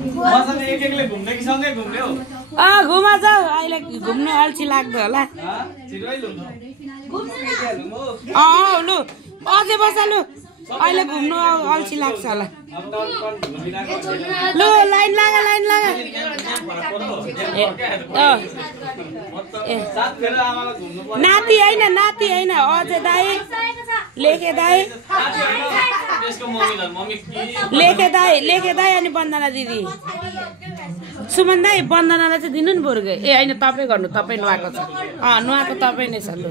मसँग एक-एकले घुम्ने कि सँगै घुम्ने हो? घुमा जाऊ अहिले घुम्नु अल्छी लाग्दो होला छिटै लु लु अझै बस लु अहिले घुम्नु अल्छी लाग्छ होला लु लाइन लागा नाति होइन अझै दाई लेखे दाई अनि वन्दना दिदी सुमन दाई वन्दनालाई चाहिँ दिनु नि बरु ए होइन तपाईँ गर्नु तपाईँ नुहाएको छ नुहाएको तपाईँ नै छ लु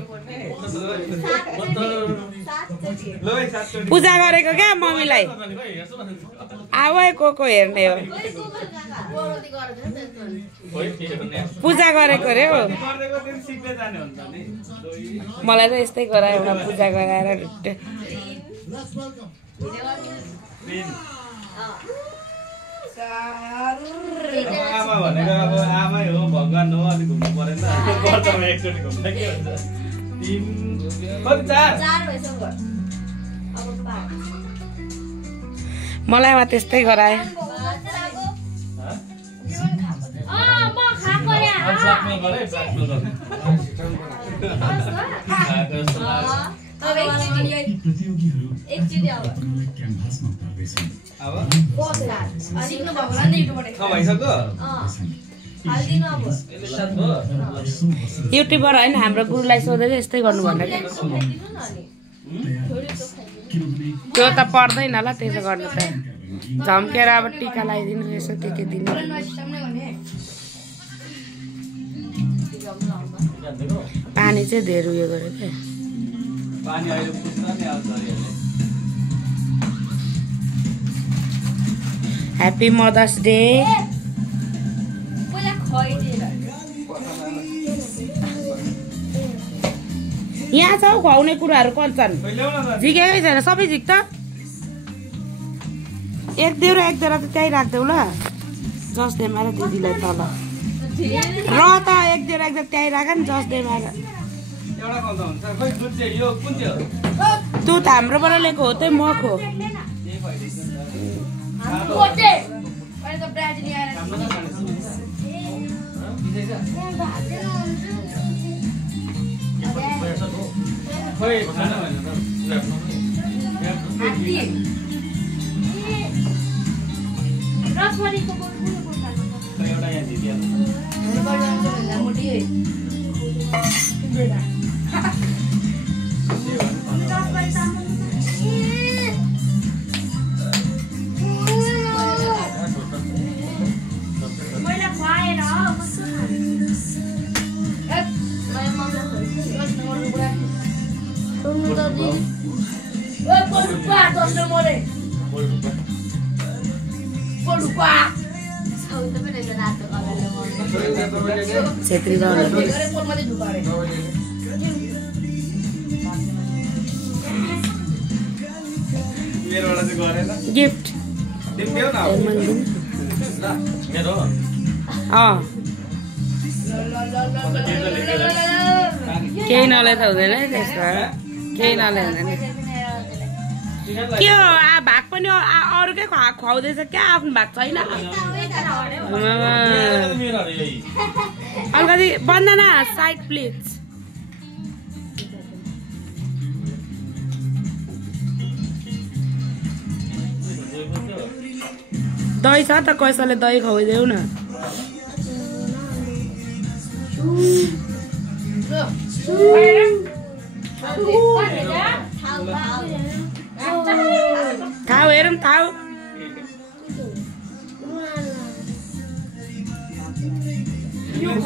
पूजा गरेको क्या मम्मीलाई आवा को हेर्ने हो पूजा गरेको रे हो मलाई त यस्तै गरायो पूजा गराएर आमा भनेको अब आमै हो भगवान हो अलि घुम्नु परेन वर्षमा एकचोटि घुम्दा के हुन्छ 3 कति 4 भइसक्यो अब 5 मलाई वा त्यस्तै गराए म खाको रे साथमा गरे साथमा गरे एकचोटि अब सिक्नु भएको होला नि युट्युबबाट भइसक्यो युट्युबर होइन हाम्रो गुरुलाई सोधेर यस्तै गर्नु भनेर त्यो त पर्दैन होला त्यसो गर्नु त झम्केर अब टिका लगाइदिनु यसो के दिनु पानी चाहिँ धेरै उयो गर्यो क्या पानी अहिले पुस्न नि आउँछ अहिले ह्याप्पी मदर्स डे यहाँ छ खुवाउने कुराहरू कन्छन् झिकेकै छैन सबै झिक्छ एक देउरा त त्यहीँ राख्देऊ ल जसदेमा र दिदीलाई तल र त एक देउरा त्यहीँ राख नि जसदेमा र तँ त हाम्रोबाट ल्याएको हो त्यही मख हो छेत्री गिफ्ट केही नले त हुँदैन है त्यसमा केही नले हुँदैन के हो भाग पनि अरूकै खुवाउँदैछ क्या आफ्नो भाग छैन अलिकति वन्दना साइड प्लिज दही छ त कसैले दही खुवाइदेऊ न थाउ हेरौँ थाउ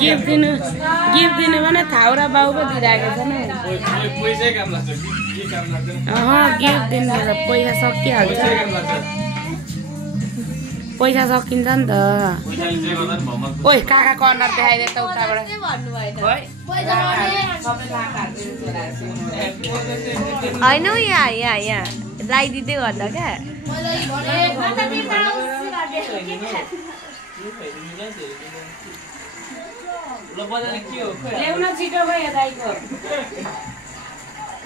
गिफ्ट दिनु भने थाउ र बाउ पो दिइरहेको छ नि गिफ्ट दिनु पैसा सकिहाल्छ पैसा सकिन्छ नि त ओइ काका कर्नर देखाइदिए त उताबाट होइन यहाँ लगाइदिँदै गर्दा क्या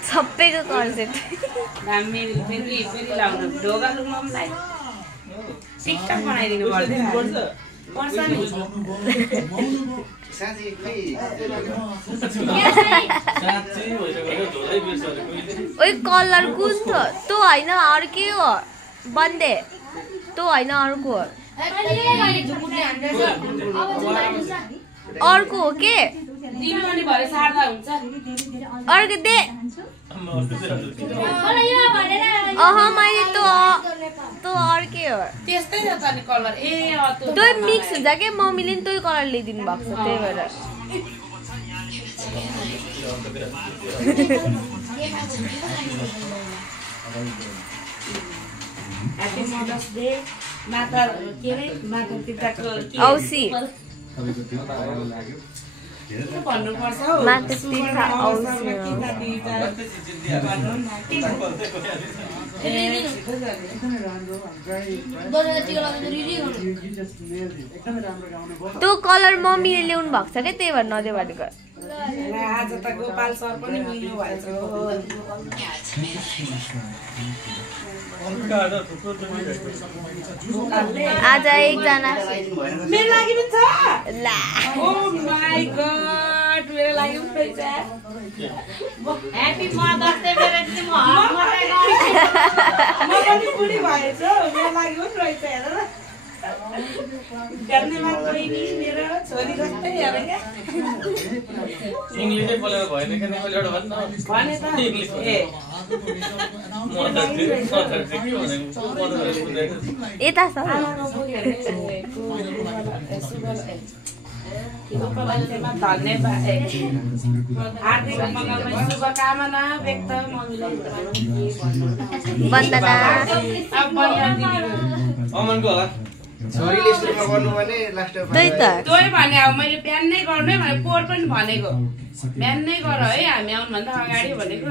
सबैको कन्सेप्ट ढोगा लुमा पनि टिकटक बनाइदिनु पर्दैन पर्छ नि साँच्चै खै ओइ कलर कुन थियो त्यो होइन अर्कै हो बन्दे त्यो होइन अर्को हो अर्को हो के दिनु अनि भरे सार्दा हुन्छ अर्को दे मैले त्यो अर्कै हो त्यस्तै छ त नि कलर ए त्यो मिक्स हुन्छ के मम्मीले नि त्यही कलर ल्याइदिनु भएको छ त्यही भएर ह्यापी मदर्स डे माता के रे माता पिताको औसी भन्नुपर्छ हौ माता पिता औसी त्यो कलर मम्मीले ल्याउनु भएको छ क्या त्यही भएर नदे भनेको आज त गोपाल सर पनि मिल्नु भएछ आज एकजना मेरो लागि पनि छ ला ओ माय गॉड मेरो लागि पनि छ ह्यापी मदर्स डे मेरो दिदी म पनि बुढी भएछ मेरो लागि पनि रहेछ हेर न धन्यवाद बहिनी मेरो छोरी जस्तै हेर क्या इङ्ग्लिसै बोलेर भएन कि नेपाली एउटा भन्न भने त ए यता छ धन्यवाद हार्दिक शुभकामना व्यक्त मम्मीलाई वन्दना अमनको होला छोरीले सुरुमा गर्नु भने लास्ट त्यही त तोय भने अब मैले बिहान नै गर्नु है भने पोहोर पनि भनेको बिहान नै गर है हामी आउनुभन्दा अगाडि भनेको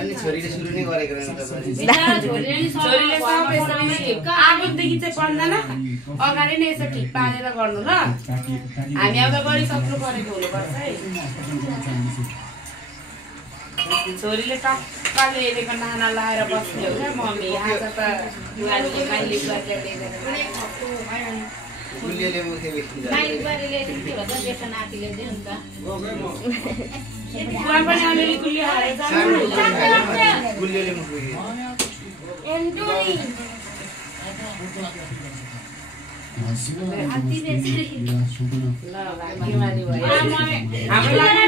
अनि छोरीले सुरु नै गरेको रहेन छोरीले आगोदेखि चाहिँ पढ्दैन अगाडि नै यसो ठिक पारेर गर्नु ल हामी आउँदा गरिसक्नु परेको हुनुपर्छ है छोरीले टक्कले हेरेको नाना लाएर बस्ने हो क्या मम्मी आज त जुवारीले माइली गरेर गुलियोले मुखे बेच्नु बुवा पनि अलिअलि गुलियो हालेर जानु गुलियोले मुखे ल भाग्यमानी भयो हाम्रो लागि